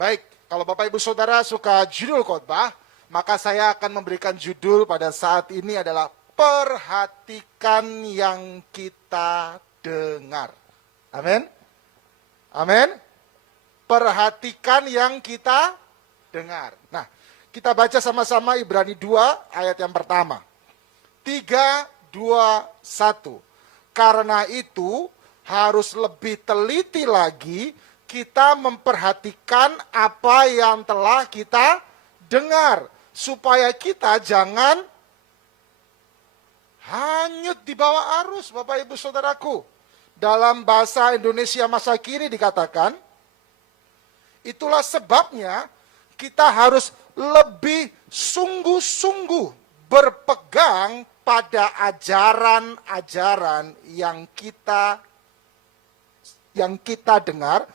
Baik, kalau Bapak Ibu Saudara suka judul khotbah, maka saya akan memberikan judul pada saat ini adalah perhatikan yang kita dengar. Amin. Amin. Perhatikan yang kita dengar. Nah, kita baca sama-sama Ibrani 2 ayat yang pertama. 3, 2, 1. Karena itu harus lebih teliti lagi kita memperhatikan apa yang telah kita dengar, supaya kita jangan hanyut di bawah arus, Bapak Ibu Saudaraku. Dalam bahasa Indonesia masa kini dikatakan, itulah sebabnya kita harus lebih sungguh-sungguh berpegang pada ajaran-ajaran yang kita dengar,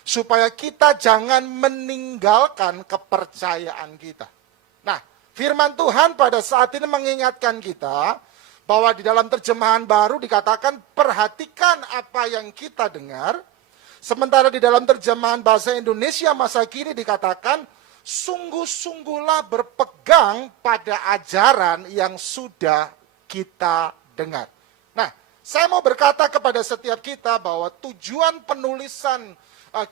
supaya kita jangan meninggalkan kepercayaan kita. Nah, firman Tuhan pada saat ini mengingatkan kita bahwa di dalam terjemahan baru dikatakan perhatikan apa yang kita dengar. Sementara di dalam terjemahan bahasa Indonesia masa kini dikatakan sungguh-sungguhlah berpegang pada ajaran yang sudah kita dengar. Nah, saya mau berkata kepada setiap kita bahwa tujuan penulisan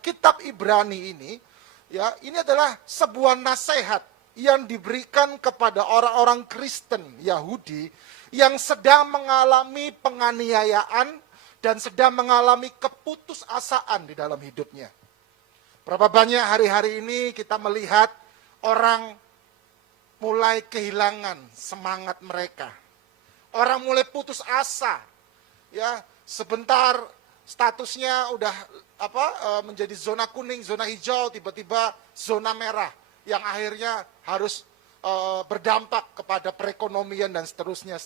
kitab Ibrani ini, ya, ini adalah sebuah nasihat yang diberikan kepada orang-orang Kristen Yahudi yang sedang mengalami penganiayaan dan sedang mengalami keputusasaan di dalam hidupnya. Berapa banyak hari-hari ini kita melihat orang mulai kehilangan semangat mereka. Orang mulai putus asa. Ya, sebentar statusnya udah menjadi zona kuning, zona hijau, tiba-tiba zona merah yang akhirnya harus berdampak kepada perekonomian dan seterusnya.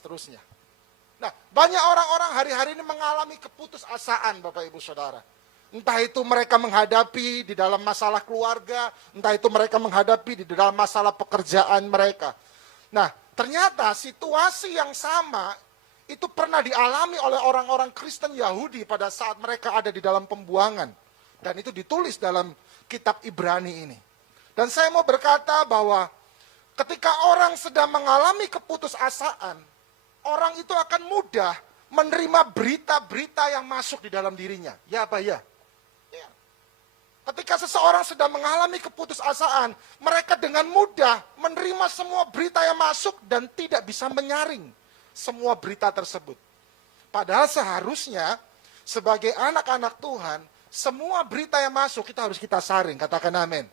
Nah, banyak orang-orang hari-hari ini mengalami keputusasaan, Bapak Ibu Saudara. Entah itu mereka menghadapi di dalam masalah keluarga, entah itu mereka menghadapi di dalam masalah pekerjaan mereka. Nah, ternyata situasi yang sama itu pernah dialami oleh orang-orang Kristen Yahudi pada saat mereka ada di dalam pembuangan. Dan itu ditulis dalam kitab Ibrani ini. Dan saya mau berkata bahwa ketika orang sedang mengalami keputusasaan, orang itu akan mudah menerima berita-berita yang masuk di dalam dirinya. Ya apa ya? Ya. Ketika seseorang sedang mengalami keputusasaan, mereka dengan mudah menerima semua berita yang masuk dan tidak bisa menyaring semua berita tersebut. Padahal seharusnya sebagai anak-anak Tuhan, semua berita yang masuk kita harus saring, katakan amin.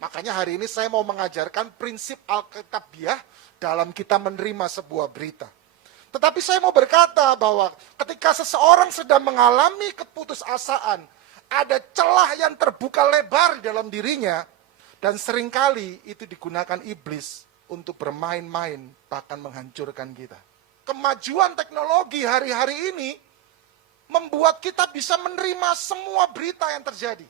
Makanya hari ini saya mau mengajarkan prinsip Alkitabiah dalam kita menerima sebuah berita. Tetapi saya mau berkata bahwa ketika seseorang sedang mengalami keputusasaan, ada celah yang terbuka lebar di dalam dirinya, dan seringkali itu digunakan iblis untuk bermain-main, bahkan menghancurkan kita. Kemajuan teknologi hari-hari ini membuat kita bisa menerima semua berita yang terjadi.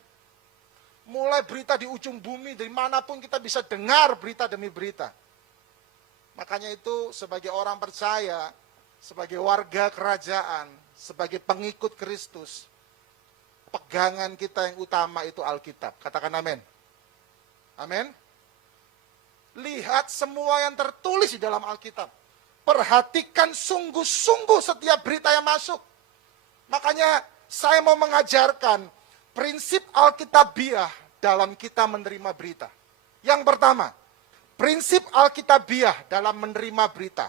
Mulai berita di ujung bumi, dari manapun kita bisa dengar berita demi berita. Makanya itu sebagai orang percaya, sebagai warga kerajaan, sebagai pengikut Kristus, pegangan kita yang utama itu Alkitab. Katakan amin. Amin. Lihat semua yang tertulis di dalam Alkitab. Perhatikan sungguh-sungguh setiap berita yang masuk. Makanya saya mau mengajarkan prinsip Alkitabiah dalam kita menerima berita. Yang pertama, prinsip Alkitabiah dalam menerima berita.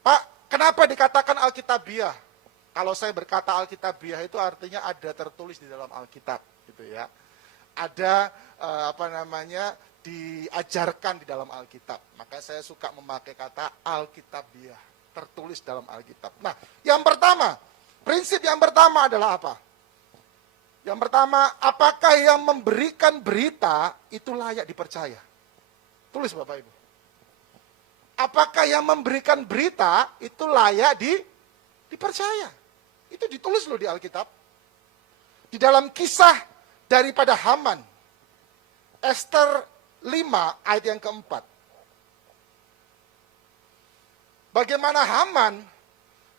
Pak, kenapa dikatakan Alkitabiah? Kalau saya berkata Alkitabiah itu artinya ada tertulis di dalam Alkitab, gitu ya. Ada diajarkan di dalam Alkitab. Maka saya suka memakai kata Alkitabiah, tertulis dalam Alkitab. Nah, yang pertama, prinsip yang pertama adalah apa? Yang pertama, apakah yang memberikan berita itu layak dipercaya? Tulis Bapak Ibu. Apakah yang memberikan berita itu layak dipercaya? Itu ditulis loh di Alkitab. Di dalam kisah daripada Haman, Ester 5 ayat yang keempat. Bagaimana Haman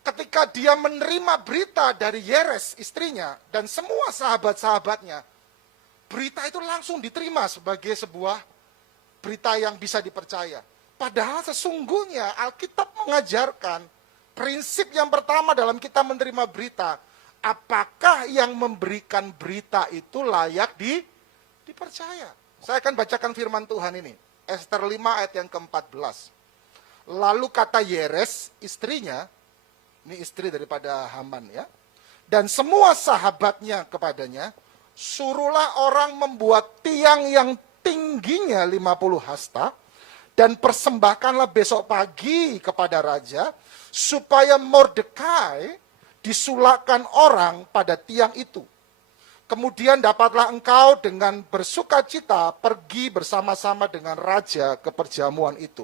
ketika dia menerima berita dari Yeres istrinya dan semua sahabat-sahabatnya berita itu langsung diterima sebagai sebuah berita yang bisa dipercaya. Padahal sesungguhnya Alkitab mengajarkan prinsip yang pertama dalam kita menerima berita, apakah yang memberikan berita itu layak dipercaya. Saya akan bacakan firman Tuhan ini. Ester 5 ayat yang ke-14. Lalu kata Yeres, istrinya, ini istri daripada Haman ya, dan semua sahabatnya kepadanya, suruhlah orang membuat tiang yang tingginya 50 hasta, dan persembahkanlah besok pagi kepada raja, supaya Mordekai disulakkan orang pada tiang itu. Kemudian dapatlah engkau dengan bersukacita pergi bersama-sama dengan raja ke perjamuan itu.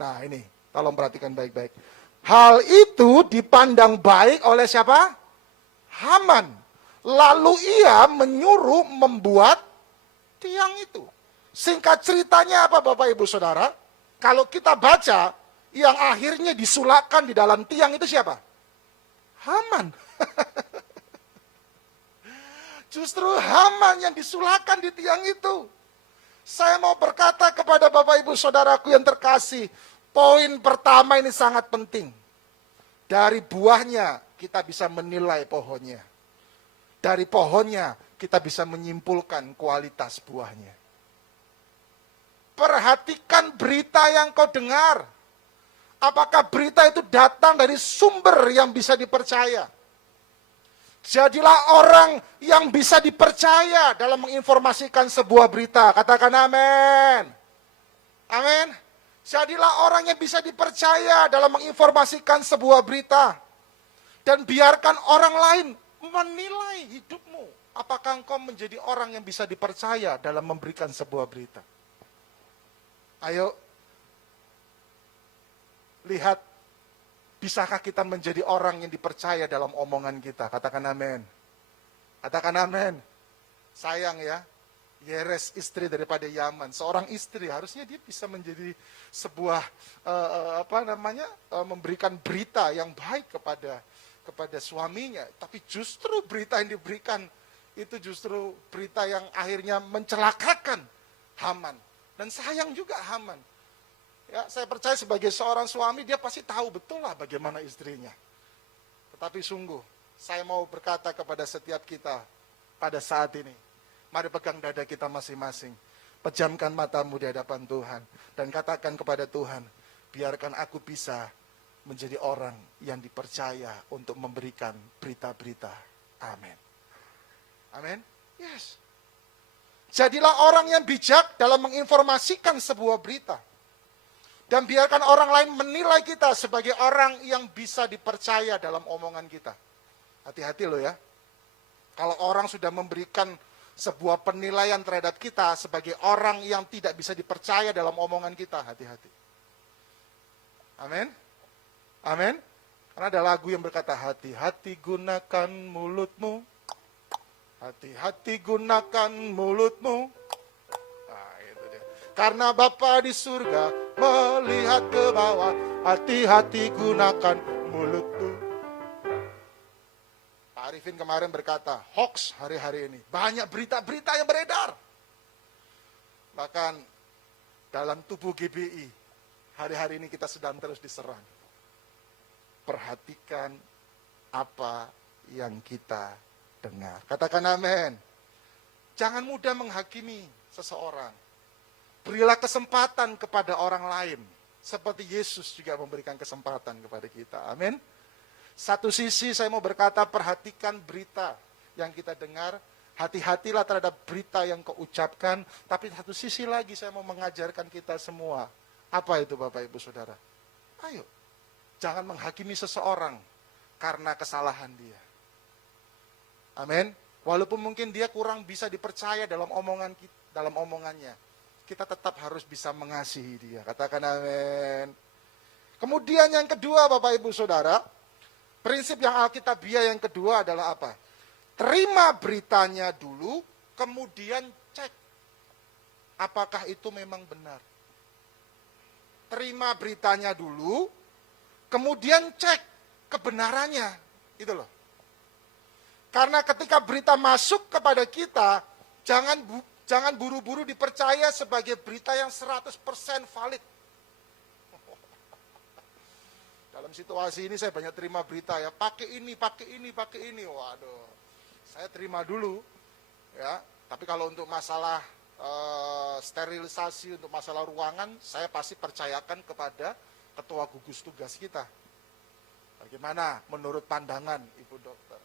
Nah ini, tolong perhatikan baik-baik. Hal itu dipandang baik oleh siapa? Haman. Lalu ia menyuruh membuat tiang itu. Singkat ceritanya apa Bapak Ibu Saudara? Kalau kita baca, yang akhirnya disulakkan di dalam tiang itu siapa? Haman. Justru Haman yang disulakkan di tiang itu. Saya mau berkata kepada Bapak Ibu Saudaraku yang terkasih, poin pertama ini sangat penting. Dari buahnya kita bisa menilai pohonnya. Dari pohonnya kita bisa menyimpulkan kualitas buahnya. Perhatikan berita yang kau dengar. Apakah berita itu datang dari sumber yang bisa dipercaya? Jadilah orang yang bisa dipercaya dalam menginformasikan sebuah berita. Katakan amin. Amin. Jadilah orang yang bisa dipercaya dalam menginformasikan sebuah berita. Dan biarkan orang lain menilai hidupmu. Apakah engkau menjadi orang yang bisa dipercaya dalam memberikan sebuah berita? Ayo, lihat, bisakah kita menjadi orang yang dipercaya dalam omongan kita? Katakan amin. Katakan amin. Sayang ya, Yeres istri daripada Yaman, seorang istri harusnya dia bisa menjadi sebuah memberikan berita yang baik kepada suaminya, tapi justru berita yang diberikan itu justru berita yang akhirnya mencelakakan Haman. Dan sayang juga Haman. Ya, saya percaya sebagai seorang suami dia pasti tahu betul lah bagaimana istrinya. Tetapi sungguh, saya mau berkata kepada setiap kita pada saat ini, mari pegang dada kita masing-masing. Pejamkan matamu di hadapan Tuhan. Dan katakan kepada Tuhan, biarkan aku bisa menjadi orang yang dipercaya untuk memberikan berita-berita. Amin. Amin. Yes. Jadilah orang yang bijak dalam menginformasikan sebuah berita. Dan biarkan orang lain menilai kita sebagai orang yang bisa dipercaya dalam omongan kita. Hati-hati loh ya. Kalau orang sudah memberikan sebuah penilaian terhadap kita sebagai orang yang tidak bisa dipercaya dalam omongan kita, hati-hati. Amin. Amin. Karena ada lagu yang berkata, hati-hati gunakan mulutmu. Hati-hati gunakan mulutmu. Nah, itu dia. Karena Bapa di surga melihat ke bawah, hati-hati gunakan mulutmu. Pak Arifin kemarin berkata, hoax hari-hari ini. Banyak berita-berita yang beredar. Bahkan dalam tubuh GBI, hari-hari ini kita sedang terus diserang. Perhatikan apa yang kita dengar. Katakan amin. Jangan mudah menghakimi seseorang. Berilah kesempatan kepada orang lain. Seperti Yesus juga memberikan kesempatan kepada kita. Amin. Satu sisi saya mau berkata, perhatikan berita yang kita dengar. Hati-hatilah terhadap berita yang kau ucapkan. Tapi satu sisi lagi saya mau mengajarkan kita semua. Apa itu Bapak Ibu Saudara? Ayo. Jangan menghakimi seseorang karena kesalahan dia. Amin. Walaupun mungkin dia kurang bisa dipercaya dalam omongannya, kita tetap harus bisa mengasihi dia. Katakan amin. Kemudian yang kedua Bapak Ibu Saudara, prinsip yang Alkitabiah yang kedua adalah apa? Terima beritanya dulu, kemudian cek apakah itu memang benar. Terima beritanya dulu, kemudian cek kebenarannya. Itu loh. Karena ketika berita masuk kepada kita, Jangan buru-buru dipercaya sebagai berita yang 100% valid. Dalam situasi ini saya banyak terima berita ya, pakai ini. Waduh, saya terima dulu ya. Tapi kalau untuk masalah sterilisasi, untuk masalah ruangan, saya pasti percayakan kepada ketua gugus tugas kita. Bagaimana menurut pandangan Ibu Dokter?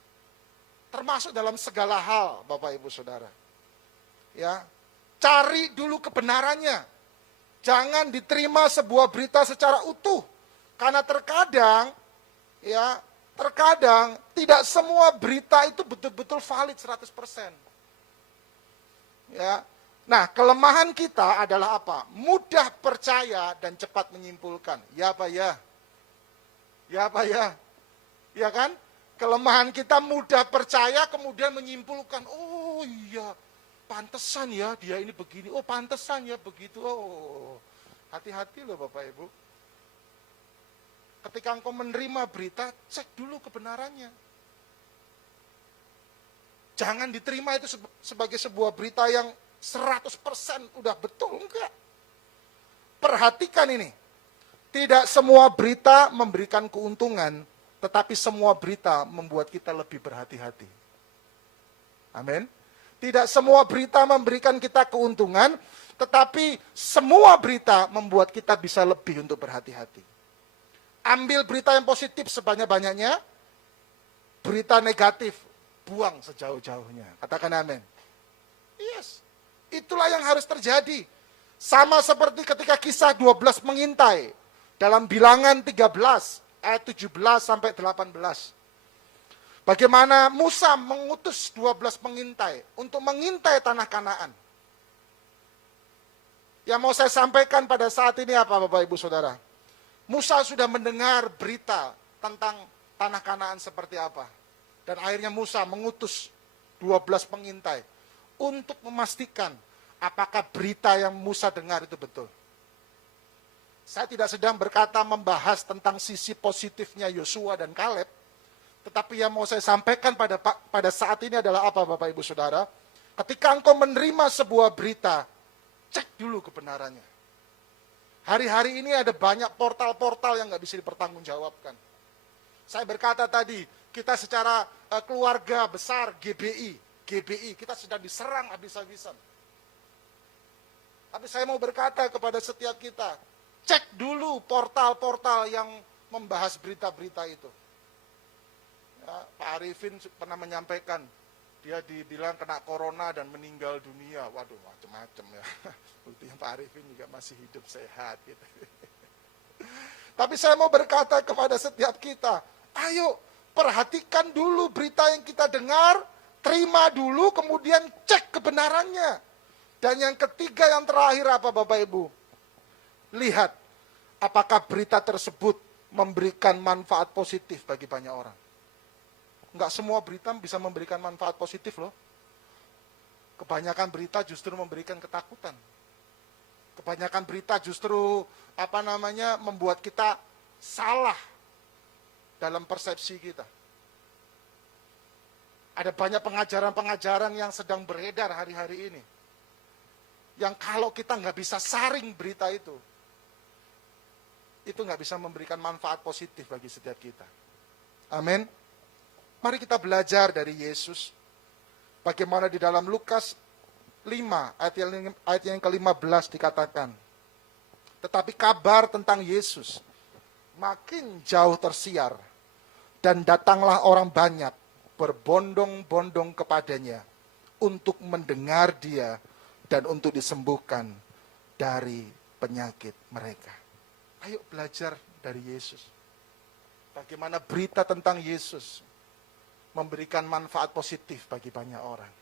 Termasuk dalam segala hal, Bapak Ibu Saudara. Ya, cari dulu kebenarannya. Jangan diterima sebuah berita secara utuh. Karena terkadang tidak semua berita itu betul-betul valid 100%. Ya. Nah, kelemahan kita adalah apa? Mudah percaya dan cepat menyimpulkan. Ya Pak ya. Ya Pak ya. Ya kan? Kelemahan kita mudah percaya kemudian menyimpulkan. Oh iya, pantesan ya dia ini begini. Oh pantesan ya begitu. Oh, hati-hati loh Bapak Ibu. Ketika engkau menerima berita, cek dulu kebenarannya. Jangan diterima itu sebagai sebuah berita yang 100% udah betul, enggak. Perhatikan ini. Tidak semua berita memberikan keuntungan, tetapi semua berita membuat kita lebih berhati-hati. Amin. Tidak semua berita memberikan kita keuntungan, tetapi semua berita membuat kita bisa lebih untuk berhati-hati. Ambil berita yang positif sebanyak-banyaknya, berita negatif buang sejauh-jauhnya. Katakan amin. Yes, itulah yang harus terjadi. Sama seperti ketika kisah 12 mengintai dalam Bilangan 13 ayat 17 sampai 18. Bagaimana Musa mengutus 12 pengintai untuk mengintai tanah Kanaan. Yang mau saya sampaikan pada saat ini apa Bapak Ibu Saudara? Musa sudah mendengar berita tentang tanah Kanaan seperti apa. Dan akhirnya Musa mengutus 12 pengintai untuk memastikan apakah berita yang Musa dengar itu betul. Saya tidak sedang membahas tentang sisi positifnya Yosua dan Kaleb, tetapi yang mau saya sampaikan pada saat ini adalah apa Bapak Ibu Saudara? Ketika engkau menerima sebuah berita, cek dulu kebenarannya. Hari-hari ini ada banyak portal-portal yang nggak bisa dipertanggungjawabkan. Saya berkata tadi, kita secara keluarga besar GBI, kita sedang diserang habis-habisan. Tapi saya mau berkata kepada setiap kita, cek dulu portal-portal yang membahas berita-berita itu. Ya, Pak Arifin pernah menyampaikan, dia dibilang kena corona dan meninggal dunia. Waduh, macam-macam ya. Buktinya Pak Arifin juga masih hidup sehat gitu. Tapi saya mau berkata kepada setiap kita, ayo perhatikan dulu berita yang kita dengar, terima dulu, kemudian cek kebenarannya. Dan yang ketiga, yang terakhir apa Bapak Ibu? Lihat, apakah berita tersebut memberikan manfaat positif bagi banyak orang. Enggak semua berita bisa memberikan manfaat positif loh. Kebanyakan berita justru memberikan ketakutan. Kebanyakan berita justru membuat kita salah dalam persepsi kita. Ada banyak pengajaran-pengajaran yang sedang beredar hari-hari ini. Yang kalau kita nggak bisa saring berita itu nggak bisa memberikan manfaat positif bagi setiap kita. Amin. Mari kita belajar dari Yesus. Bagaimana di dalam Lukas 5, ayat yang ke-15 dikatakan. Tetapi kabar tentang Yesus makin jauh tersiar. Dan datanglah orang banyak berbondong-bondong kepadanya untuk mendengar dia dan untuk disembuhkan dari penyakit mereka. Ayo belajar dari Yesus. Bagaimana berita tentang Yesus memberikan manfaat positif bagi banyak orang.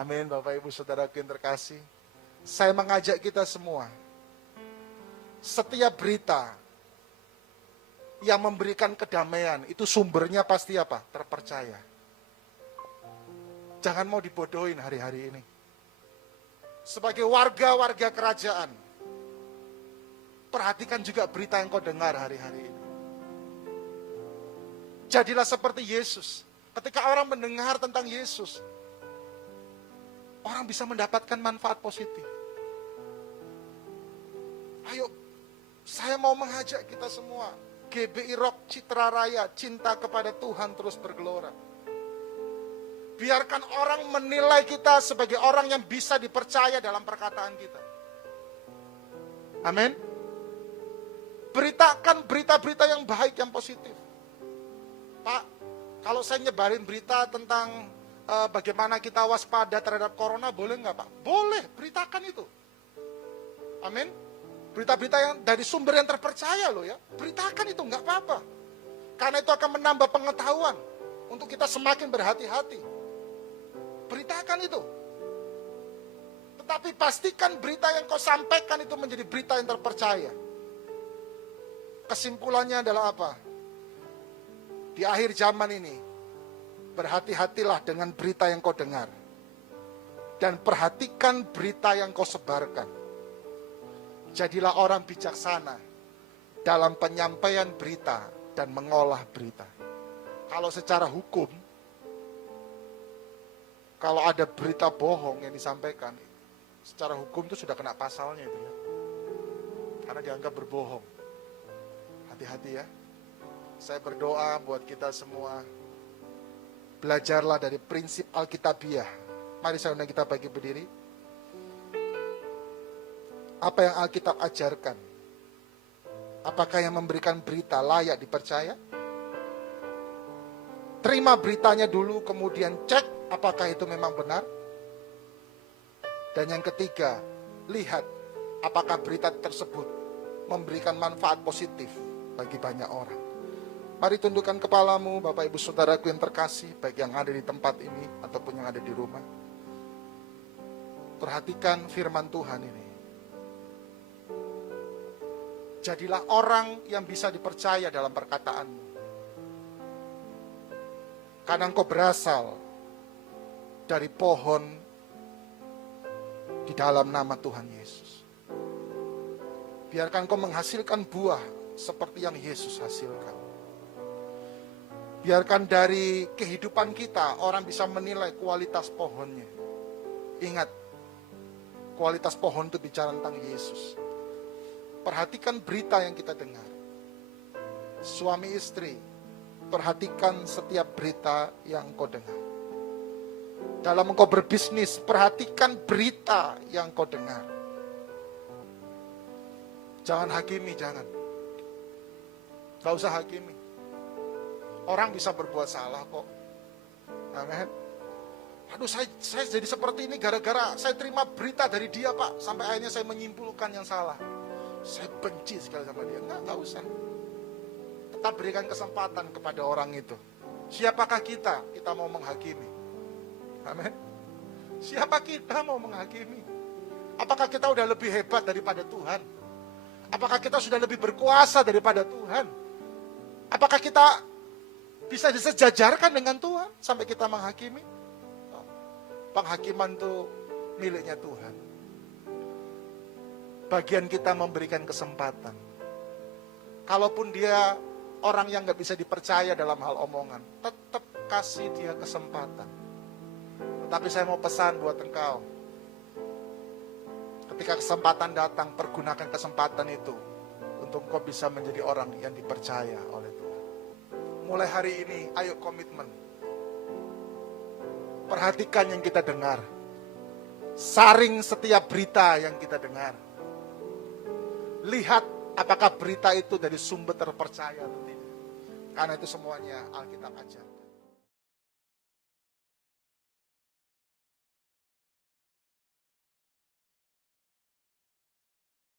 Amin, Bapak Ibu Saudaraku yang terkasih. Saya mengajak kita semua, setiap berita yang memberikan kedamaian, itu sumbernya pasti apa? Terpercaya. Jangan mau dibodohin hari-hari ini. Sebagai warga-warga kerajaan, perhatikan juga berita yang kau dengar hari-hari ini. Jadilah seperti Yesus. Ketika orang mendengar tentang Yesus, orang bisa mendapatkan manfaat positif. Ayo, saya mau mengajak kita semua, GBI Rock Citra Raya, cinta kepada Tuhan terus bergelora. Biarkan orang menilai kita sebagai orang yang bisa dipercaya dalam perkataan kita. Amin. Beritakan berita-berita yang baik, yang positif. Pak, kalau saya nyebarin berita tentang bagaimana kita waspada terhadap corona, boleh nggak Pak? Boleh, beritakan itu. Amin. Berita-berita yang dari sumber yang terpercaya loh ya. Beritakan itu, nggak apa-apa. Karena itu akan menambah pengetahuan untuk kita semakin berhati-hati. Beritakan itu. Tetapi pastikan berita yang kau sampaikan itu menjadi berita yang terpercaya. Kesimpulannya adalah apa? Di akhir zaman ini, berhati-hatilah dengan berita yang kau dengar. Dan perhatikan berita yang kau sebarkan. Jadilah orang bijaksana dalam penyampaian berita dan mengolah berita. Kalau secara hukum, kalau ada berita bohong yang disampaikan, secara hukum itu sudah kena pasalnya itu ya. Karena dianggap berbohong. Hati-hati ya. Saya berdoa buat kita semua. Belajarlah dari prinsip Alkitabiah. Mari saya undang kita bagi berdiri. Apa yang Alkitab ajarkan? Apakah yang memberikan berita layak dipercaya? Terima beritanya dulu, kemudian cek apakah itu memang benar. Dan yang ketiga, lihat apakah berita tersebut memberikan manfaat positif bagi banyak orang. Mari tundukkan kepalamu, Bapak Ibu Saudaraku yang terkasih, baik yang ada di tempat ini ataupun yang ada di rumah. Perhatikan firman Tuhan ini. Jadilah orang yang bisa dipercaya dalam perkataanmu. Karena engkau berasal dari pohon di dalam nama Tuhan Yesus. Biarkan engkau menghasilkan buah seperti yang Yesus hasilkan. Biarkan dari kehidupan kita orang bisa menilai kualitas pohonnya. Ingat, kualitas pohon itu bicara tentang Yesus. Perhatikan berita yang kita dengar. Suami istri, perhatikan setiap berita yang kau dengar. Dalam engkau berbisnis, perhatikan berita yang kau dengar. Jangan hakimi, jangan. Gak usah hakimi. Orang bisa berbuat salah kok. Amin. Aduh, saya jadi seperti ini gara-gara saya terima berita dari dia Pak. Sampai akhirnya saya menyimpulkan yang salah. Saya benci sekali sama dia. Enggak usah. Tetap berikan kesempatan kepada orang itu. Siapakah kita? Kita mau menghakimi. Amin. Siapa kita mau menghakimi? Apakah kita udah lebih hebat daripada Tuhan? Apakah kita sudah lebih berkuasa daripada Tuhan? Apakah kita bisa disejajarkan dengan Tuhan sampai kita menghakimi? Penghakiman itu miliknya Tuhan. Bagian kita memberikan kesempatan. Kalaupun dia orang yang gak bisa dipercaya dalam hal omongan, tetap kasih dia kesempatan. Tetapi saya mau pesan buat engkau. Ketika kesempatan datang, pergunakan kesempatan itu untuk engkau bisa menjadi orang yang dipercaya oleh Tuhan. Mulai hari ini, ayo komitmen. Perhatikan yang kita dengar. Saring setiap berita yang kita dengar. Lihat apakah berita itu dari sumber terpercaya atau tidak. Karena itu semuanya Alkitab ajar.